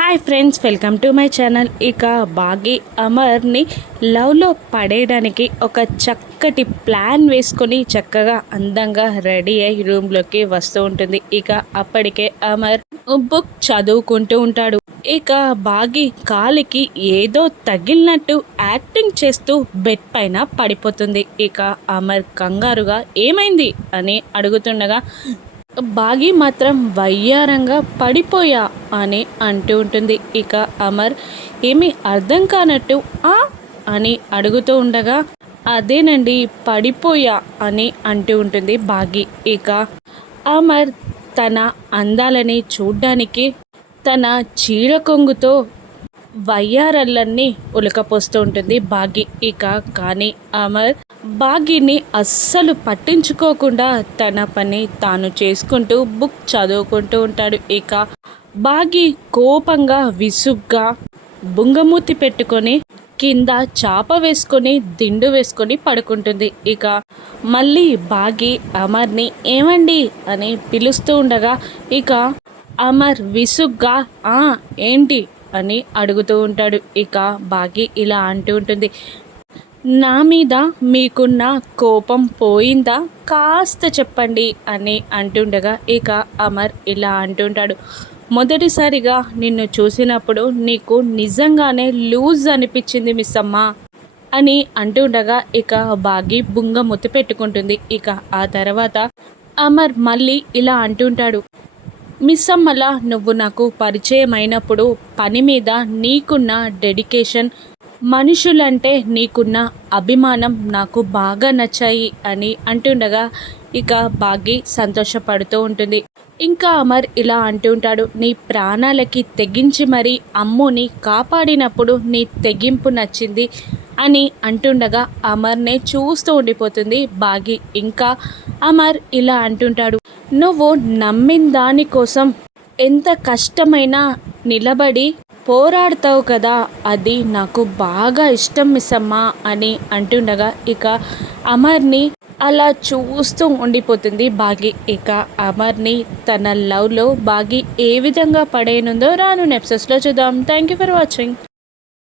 Hi friends, welcome to my channel. ఇక బాగి అమర్ని లవ్లో పడేయడానికి ఒక చక్కటి ప్లాన్ వేసుకొని చక్కగా అందంగా రెడీ అయ్యి రూమ్లోకి వస్తూ ఉంటుంది. ఇక అప్పటికే అమర్ బుక్ చదువుకుంటూ ఉంటాడు. ఇక బాగి కాలికి ఏదో తగిలినట్టు యాక్టింగ్ చేస్తూ బెడ్ పైన పడిపోతుంది. ఇక అమర్ కంగారుగా ఏమైంది అని అడుగుతుండగా బాగి మాత్రం వయ్యారంగా పడిపోయా అని అంటూ ఉంటుంది. ఇక అమర్ ఏమీ అర్థం కానట్టు ఆ అని అడుగుతూ ఉండగా అదేనండి పడిపోయా అని అంటూ ఉంటుంది బాగి. ఇక అమర్ తన అందాలని చూడ్డానికి తన చీర కొంగుతో వయ్యారల్లన్నీ ఉలకపోస్తూ ఉంటుంది బాగి. ఇక కానీ అమర్ బాగిని అస్సలు పట్టించుకోకుండా తన పని తాను చేసుకుంటూ బుక్ చదువుకుంటూ ఉంటాడు. ఇక బాగి కోపంగా విసుగ్గా బుంగమూతి పెట్టుకొని కింద చాప వేసుకొని దిండు వేసుకొని పడుకుంటుంది. ఇక మళ్ళీ బాగి అమర్ని ఏమండి అని పిలుస్తూ ఉండగా ఇక అమర్ విసుగ్గా ఏంటి అని అడుగుతూ ఉంటాడు. ఇక బాగి ఇలా అంటూ ఉంటుంది, నా మీద మీకున్న కోపం పోయిందా కాస్త చెప్పండి అని అంటుండగా ఇక అమర్ ఇలా అంటుంటాడు, మొదటిసారిగా నిన్ను చూసినప్పుడు నీకు నిజంగానే లూజ్ అనిపించింది మిస్ అమ్మ అని అంటుండగా ఇక బాగి బుంగ పెట్టుకుంటుంది. ఇక ఆ తర్వాత అమర్ మళ్ళీ ఇలా అంటుంటాడు, మిస్ అమ్మలా నువ్వు నాకు పరిచయం అయినప్పుడు పని మీద నీకున్న డెడికేషన్, మనుషులంటే నీకున్న అభిమానం నాకు బాగా నచ్చాయి అని అంటుండగా ఇక బాగి సంతోషపడుతూ ఉంటుంది. ఇంకా అమర్ ఇలా అంటుంటాడు, నీ ప్రాణాలకి తెగించి మరీ అమ్ముని కాపాడినప్పుడు నీ తెగింపు నచ్చింది అని అంటుండగా అమర్నే చూస్తూ ఉండిపోతుంది బాగి. ఇంకా అమర్ ఇలా అంటుంటాడు, నువ్వు నమ్మిన దానికోసం ఎంత కష్టమైనా నిలబడి పోరాడతావు కదా, అది నాకు బాగా ఇష్టం మిస్ అమ్మా అని అంటుండగా ఇక అమర్ని అలా చూస్తూ ఉండిపోతుంది బాగి. ఇక అమర్ని తన లవ్లో బాగి ఏ విధంగా పడేయనుందో రాను ఎపిసోడ్స్లో చూద్దాం. Thank you for watching.